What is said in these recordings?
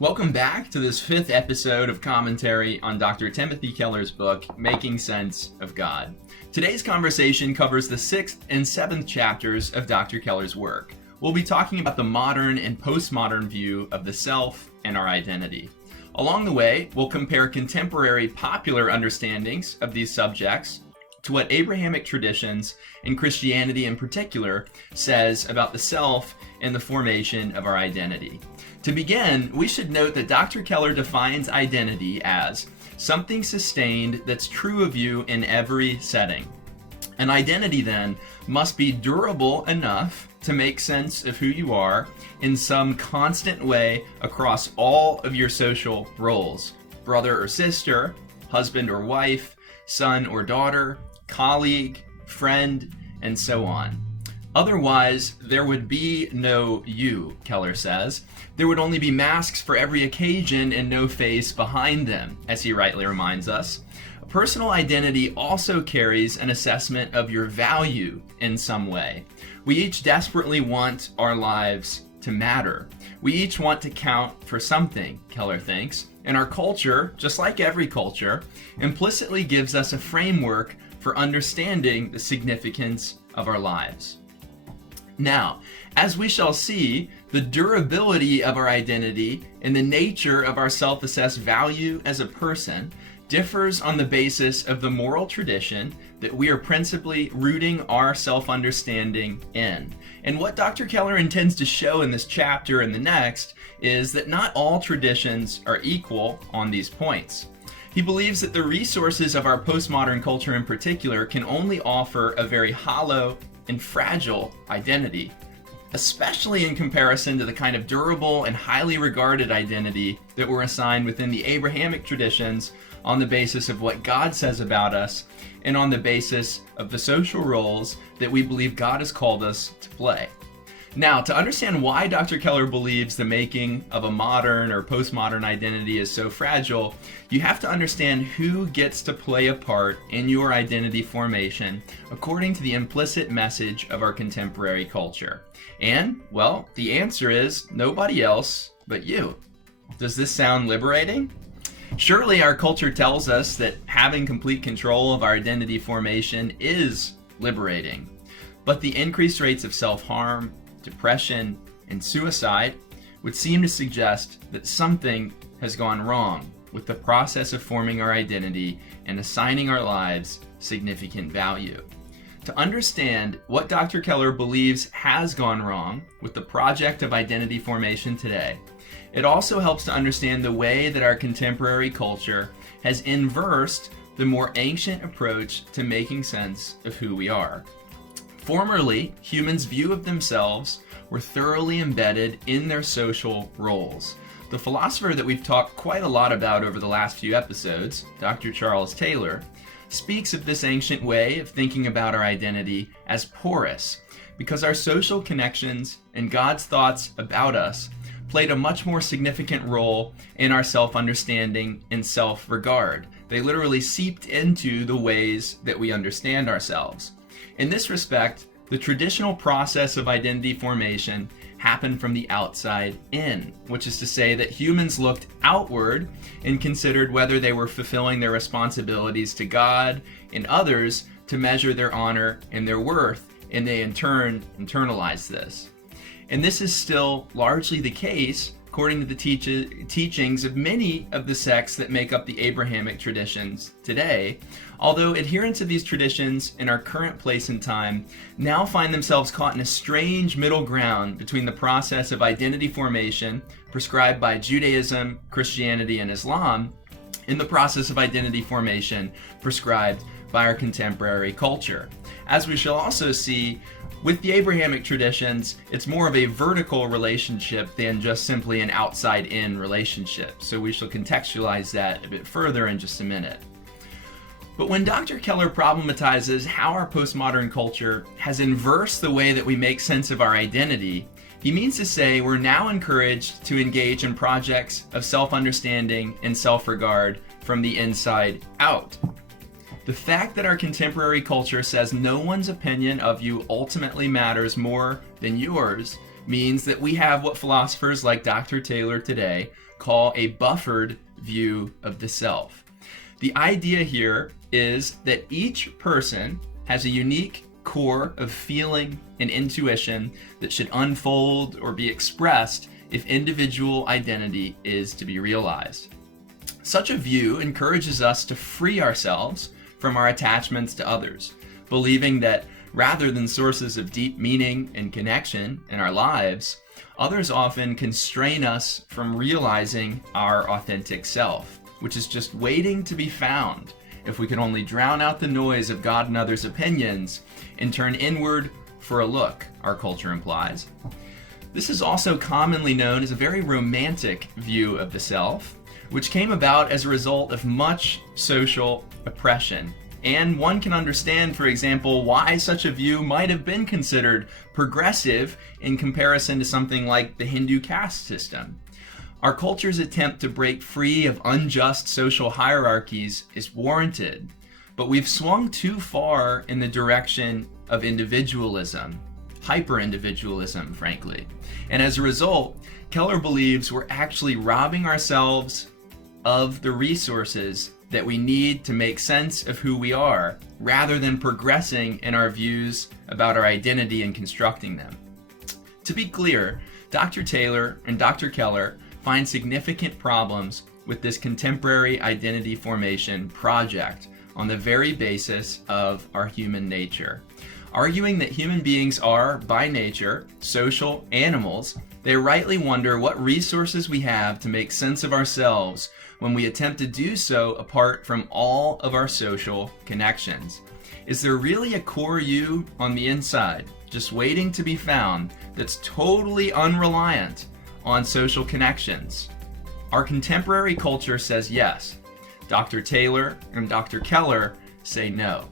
Welcome back to this fifth episode of commentary on Dr. Timothy Keller's book, Making Sense of God. Today's conversation covers the sixth and seventh chapters of Dr. Keller's work. We'll be talking about the modern and postmodern view of the self and our identity. Along the way, we'll compare contemporary popular understandings of these subjects to what Abrahamic traditions, and Christianity in particular, says about the self and the formation of our identity. To begin, we should note that Dr. Keller defines identity as something sustained that's true of you in every setting. An identity, then, must be durable enough to make sense of who you are in some constant way across all of your social roles: brother or sister, husband or wife, son or daughter, colleague, friend, and so on. Otherwise, there would be no you, Keller says. There would only be masks for every occasion and no face behind them, as he rightly reminds us. A personal identity also carries an assessment of your value in some way. We each desperately want our lives to matter. We each want to count for something, Keller thinks, and our culture, just like every culture, implicitly gives us a framework for understanding the significance of our lives. Now, as we shall see, the durability of our identity and the nature of our self-assessed value as a person differs on the basis of the moral tradition that we are principally rooting our self-understanding in. And what Dr. Keller intends to show in this chapter and the next is that not all traditions are equal on these points. He believes that the resources of our postmodern culture in particular can only offer a very hollow and fragile identity, especially in comparison to the kind of durable and highly regarded identity that we're assigned within the Abrahamic traditions on the basis of what God says about us and on the basis of the social roles that we believe God has called us to play. Now, to understand why Dr. Keller believes the making of a modern or postmodern identity is so fragile, you have to understand who gets to play a part in your identity formation according to the implicit message of our contemporary culture. And, well, the answer is nobody else but you. Does this sound liberating? Surely our culture tells us that having complete control of our identity formation is liberating. But the increased rates of self-harm, depression, and suicide would seem to suggest that something has gone wrong with the process of forming our identity and assigning our lives significant value. To understand what Dr. Keller believes has gone wrong with the project of identity formation today, it also helps to understand the way that our contemporary culture has inversed the more ancient approach to making sense of who we are. Formerly, humans' view of themselves were thoroughly embedded in their social roles. The philosopher that we've talked quite a lot about over the last few episodes, Dr. Charles Taylor, speaks of this ancient way of thinking about our identity as porous, because our social connections and God's thoughts about us played a much more significant role in our self-understanding and self-regard. They literally seeped into the ways that we understand ourselves. In this respect, the traditional process of identity formation happened from the outside in, which is to say that humans looked outward and considered whether they were fulfilling their responsibilities to God and others to measure their honor and their worth, and they in turn internalized this. And this is still largely the case according to the teachings of many of the sects that make up the Abrahamic traditions today, although adherents of these traditions in our current place and time now find themselves caught in a strange middle ground between the process of identity formation prescribed by Judaism, Christianity, and Islam, and the process of identity formation prescribed by our contemporary culture. As we shall also see, with the Abrahamic traditions, it's more of a vertical relationship than just simply an outside-in relationship. So we shall contextualize that a bit further in just a minute. But when Dr. Keller problematizes how our postmodern culture has inversed the way that we make sense of our identity, he means to say we're now encouraged to engage in projects of self-understanding and self-regard from the inside out. The fact that our contemporary culture says no one's opinion of you ultimately matters more than yours means that we have what philosophers like Dr. Taylor today call a buffered view of the self. The idea here is that each person has a unique core of feeling and intuition that should unfold or be expressed if individual identity is to be realized. Such a view encourages us to free ourselves from our attachments to others, believing that rather than sources of deep meaning and connection in our lives, others often constrain us from realizing our authentic self, which is just waiting to be found if we could only drown out the noise of God and others' opinions and turn inward for a look, our culture implies. This is also commonly known as a very romantic view of the self, which came about as a result of much social oppression. And one can understand, for example, why such a view might have been considered progressive in comparison to something like the Hindu caste system. Our culture's attempt to break free of unjust social hierarchies is warranted, but we've swung too far in the direction of individualism, hyper-individualism, frankly. And as a result, Keller believes we're actually robbing ourselves of the resources that we need to make sense of who we are, rather than progressing in our views about our identity and constructing them. To be clear, Dr. Taylor and Dr. Keller find significant problems with this contemporary identity formation project on the very basis of our human nature. Arguing that human beings are, by nature, social animals, they rightly wonder what resources we have to make sense of ourselves when we attempt to do so apart from all of our social connections. Is there really a core you on the inside, just waiting to be found, that's totally unreliant on social connections? Our contemporary culture says yes. Dr. Taylor and Dr. Keller say no.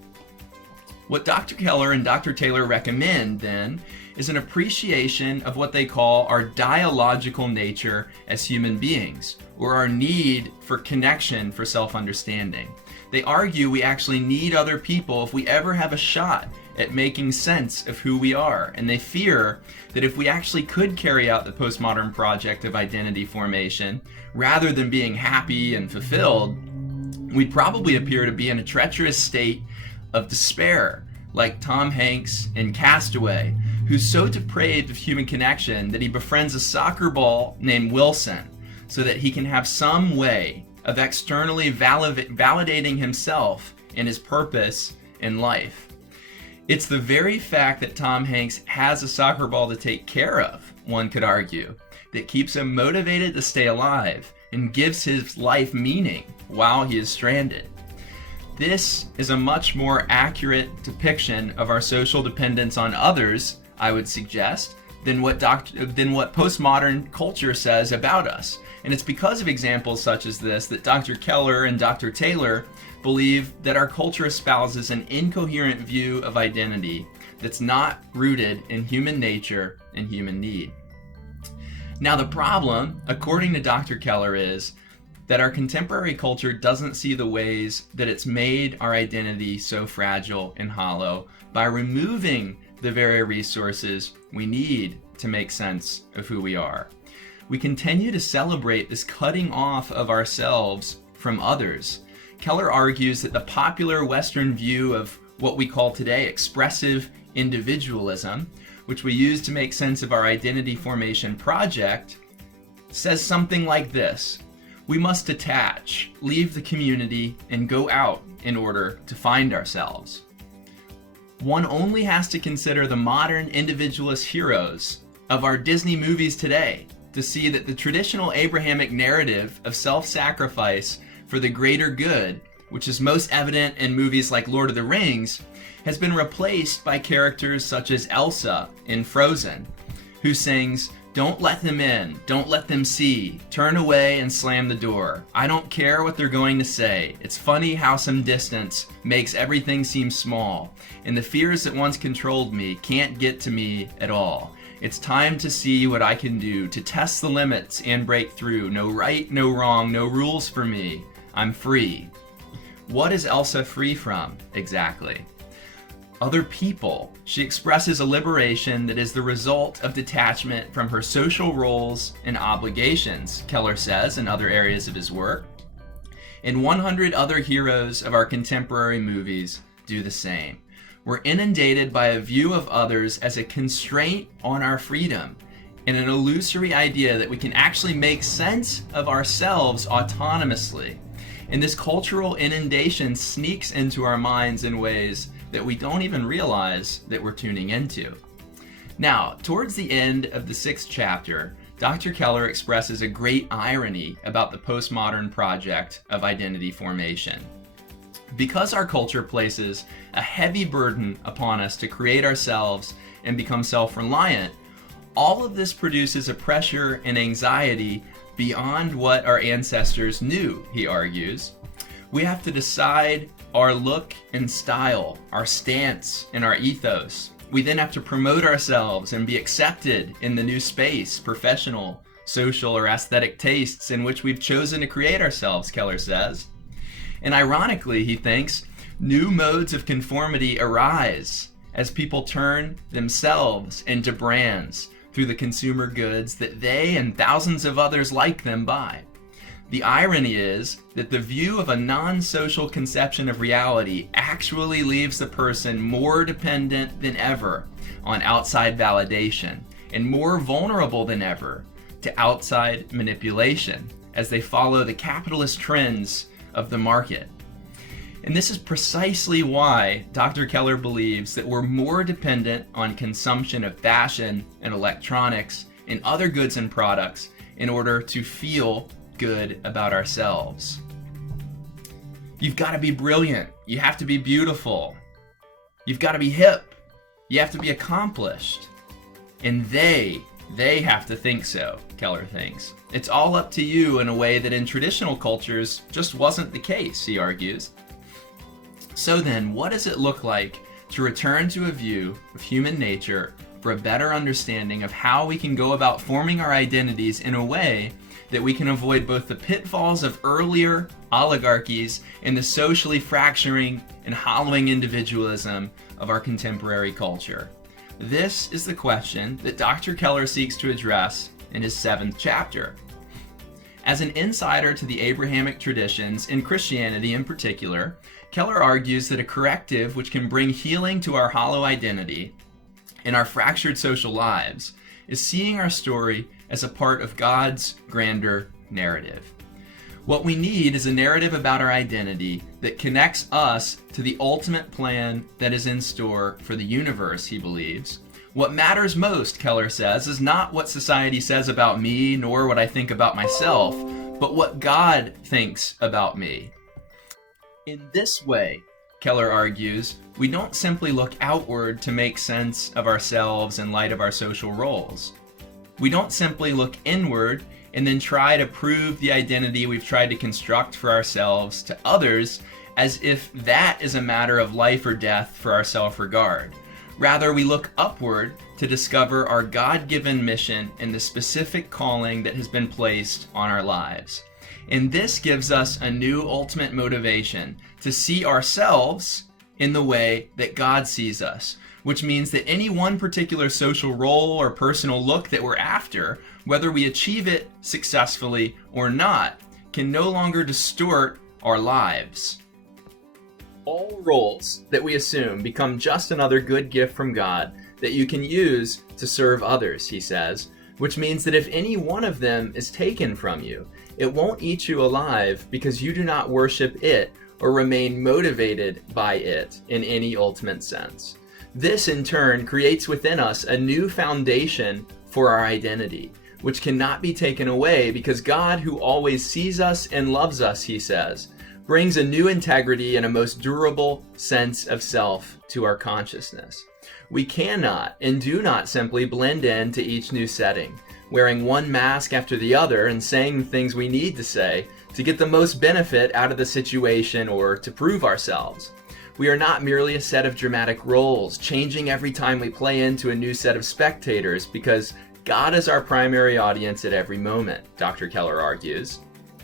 What Dr. Keller and Dr. Taylor recommend, then, is an appreciation of what they call our dialogical nature as human beings, or our need for connection for self-understanding. They argue we actually need other people if we ever have a shot at making sense of who we are, and they fear that if we actually could carry out the postmodern project of identity formation, rather than being happy and fulfilled, we'd probably appear to be in a treacherous state of despair, like Tom Hanks in Castaway, who's so depraved of human connection that he befriends a soccer ball named Wilson so that he can have some way of externally validating himself and his purpose in life. It's the very fact that Tom Hanks has a soccer ball to take care of, one could argue, that keeps him motivated to stay alive and gives his life meaning while he is stranded. This is a much more accurate depiction of our social dependence on others, I would suggest, than what postmodern culture says about us. And it's because of examples such as this that Dr. Keller and Dr. Taylor believe that our culture espouses an incoherent view of identity that's not rooted in human nature and human need. Now, the problem, according to Dr. Keller, is that our contemporary culture doesn't see the ways that it's made our identity so fragile and hollow by removing the very resources we need to make sense of who we are. We continue to celebrate this cutting off of ourselves from others. Keller argues that the popular Western view of what we call today expressive individualism, which we use to make sense of our identity formation project, says something like this: we must detach, leave the community, and go out in order to find ourselves. One only has to consider the modern individualist heroes of our Disney movies today to see that the traditional Abrahamic narrative of self-sacrifice for the greater good, which is most evident in movies like Lord of the Rings, has been replaced by characters such as Elsa in Frozen, who sings, "Don't let them in, don't let them see, turn away and slam the door. I don't care what they're going to say. It's funny how some distance makes everything seem small, and the fears that once controlled me can't get to me at all. It's time to see what I can do, to test the limits and break through. No right, no wrong, no rules for me. I'm free." What is Elsa free from, exactly? other people. She expresses a liberation that is the result of detachment from her social roles and obligations, Keller says in other areas of his work. And 100 other heroes of our contemporary movies do the same. We're inundated by a view of others as a constraint on our freedom and an illusory idea that we can actually make sense of ourselves autonomously. And this cultural inundation sneaks into our minds in ways that we don't even realize that we're tuning into. Now, towards the end of the 6th chapter, Dr. Keller expresses a great irony about the postmodern project of identity formation. Because our culture places a heavy burden upon us to create ourselves and become self-reliant, all of this produces a pressure and anxiety beyond what our ancestors knew, he argues. We have to decide our look and style, our stance and our ethos. We then have to promote ourselves and be accepted in the new space, professional, social, or aesthetic tastes in which we've chosen to create ourselves, Keller says. And ironically, he thinks, new modes of conformity arise as people turn themselves into brands through the consumer goods that they and thousands of others like them buy. The irony is that the view of a non-social conception of reality actually leaves the person more dependent than ever on outside validation and more vulnerable than ever to outside manipulation as they follow the capitalist trends of the market. And this is precisely why Dr. Keller believes that we're more dependent on consumption of fashion and electronics and other goods and products in order to feel good about ourselves. You've got to be brilliant. You have to be beautiful. You've got to be hip. You have to be accomplished. And they have to think so, Keller thinks. It's all up to you in a way that in traditional cultures just wasn't the case, he argues. So then, what does it look like to return to a view of human nature for a better understanding of how we can go about forming our identities in a way that we can avoid both the pitfalls of earlier oligarchies and the socially fracturing and hollowing individualism of our contemporary culture? This is the question that Dr. Keller seeks to address in his 7th chapter. As an insider to the Abrahamic traditions, in Christianity in particular, Keller argues that a corrective which can bring healing to our hollow identity and our fractured social lives is seeing our story as a part of God's grander narrative. What we need is a narrative about our identity that connects us to the ultimate plan that is in store for the universe, he believes. What matters most, Keller says, is not what society says about me, nor what I think about myself, but what God thinks about me. In this way, Keller argues, we don't simply look outward to make sense of ourselves in light of our social roles. We don't simply look inward and then try to prove the identity we've tried to construct for ourselves to others as if that is a matter of life or death for our self-regard. Rather, we look upward to discover our God-given mission and the specific calling that has been placed on our lives. And this gives us a new ultimate motivation to see ourselves in the way that God sees us, which means that any one particular social role or personal look that we're after, whether we achieve it successfully or not, can no longer distort our lives. All roles that we assume become just another good gift from God that you can use to serve others, he says, which means that if any one of them is taken from you, it won't eat you alive because you do not worship it or remain motivated by it in any ultimate sense. This, in turn, creates within us a new foundation for our identity, which cannot be taken away because God, who always sees us and loves us, he says, brings a new integrity and a most durable sense of self to our consciousness. We cannot and do not simply blend into each new setting, wearing one mask after the other and saying the things we need to say to get the most benefit out of the situation or to prove ourselves. We are not merely a set of dramatic roles, changing every time we play into a new set of spectators because God is our primary audience at every moment, Dr. Keller argues.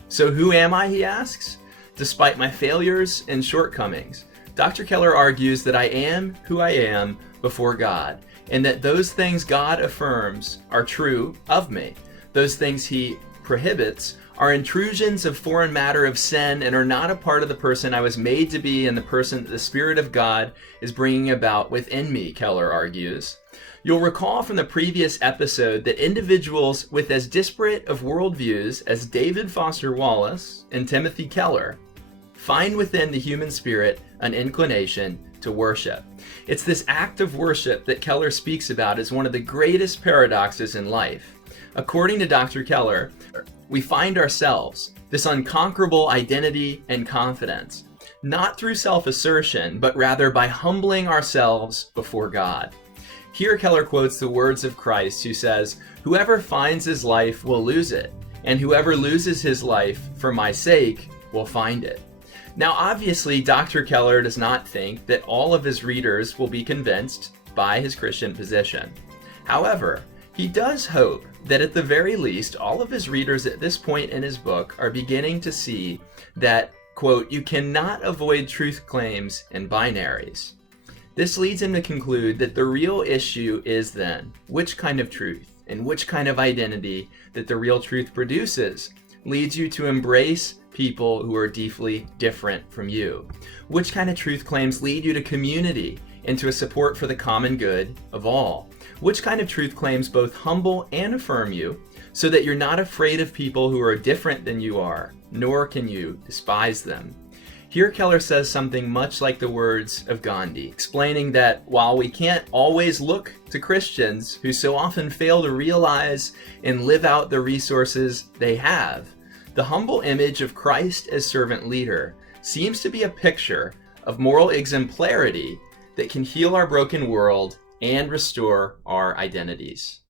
So who am I, he asks? Despite my failures and shortcomings, Dr. Keller argues that I am who I am before God, and that those things God affirms are true of me. Those things he prohibits are intrusions of foreign matter of sin and are not a part of the person I was made to be and the person that the Spirit of God is bringing about within me, Keller argues. You'll recall from the previous episode that individuals with as disparate of worldviews as David Foster Wallace and Timothy Keller find within the human spirit an inclination to worship. It's this act of worship that Keller speaks about as one of the greatest paradoxes in life. According to Dr. Keller, we find ourselves, this unconquerable identity and confidence, not through self-assertion, but rather by humbling ourselves before God. Here Keller quotes the words of Christ, who says, "Whoever finds his life will lose it, and whoever loses his life for my sake will find it." Now, obviously, Dr. Keller does not think that all of his readers will be convinced by his Christian position. However, he does hope that at the very least, all of his readers at this point in his book are beginning to see that, quote, "you cannot avoid truth claims in binaries." This leads him to conclude that the real issue is then which kind of truth and which kind of identity that the real truth produces leads you to embrace people who are deeply different from you. Which kind of truth claims lead you to community and to a support for the common good of all? Which kind of truth claims both humble and affirm you so that you're not afraid of people who are different than you are, nor can you despise them? Here Keller says something much like the words of Gandhi, explaining that while we can't always look to Christians who so often fail to realize and live out the resources they have, the humble image of Christ as servant leader seems to be a picture of moral exemplarity that can heal our broken world and restore our identities.